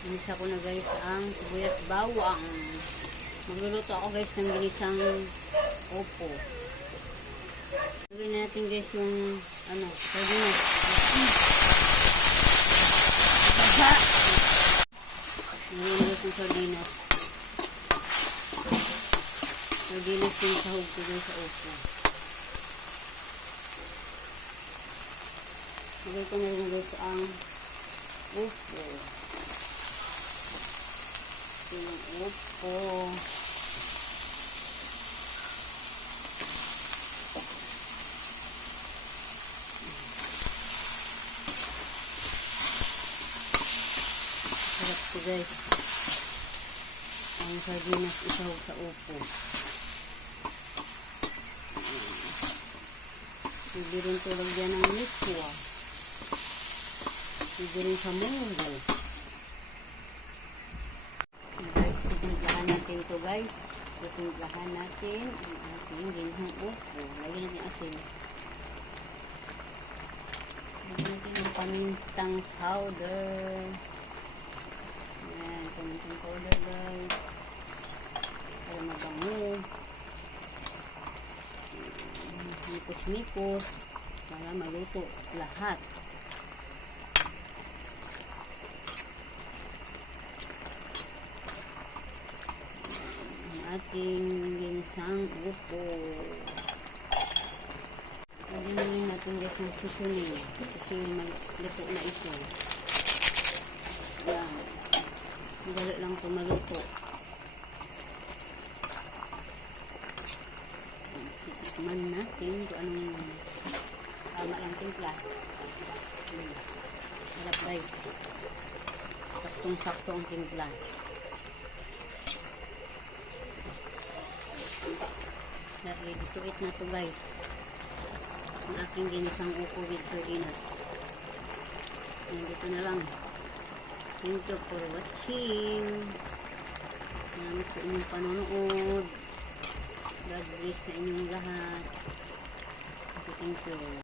Ginisa ko na guys ang sibuyas bawang. Magluluto ako guys ng ginisang opo. Lagyan natin guys yung sardinas. Baba! Lagyan guys yung sardinas. Sardinas yung sahog ko guys sa opo. Lagyan ko na rin guys ang opo. Yung opo. Sarap ko guys. Ang sardinas isahog sa opo. Pwede rin tulog yan ng miswa. Pwede rin sa munggo. Guys, titimplahan natin ito guys. Titimplahan natin ang ating ginisang opo. Lagyan natin asin. Lagyan natin yung pamintang powder. Ayan, pamintang powder guys. Para mabango. Mikos-mikos. Para maluto lahat. Ating ginisang opo. Lagyan na rin natin guys ng seasoning. Kasi maluto na ito. Yan. Dali lang ito maluto. Titikman natin kung anong tama lang timpla. Harap guys. Saktong-sakto ang timpla. Ready to eat na to guys. Ang aking ginisang upo with sardinas. Nandito na lang. Thank you for watching. Salamat sa inyong panonood. God bless sa inyong lahat. Thank you.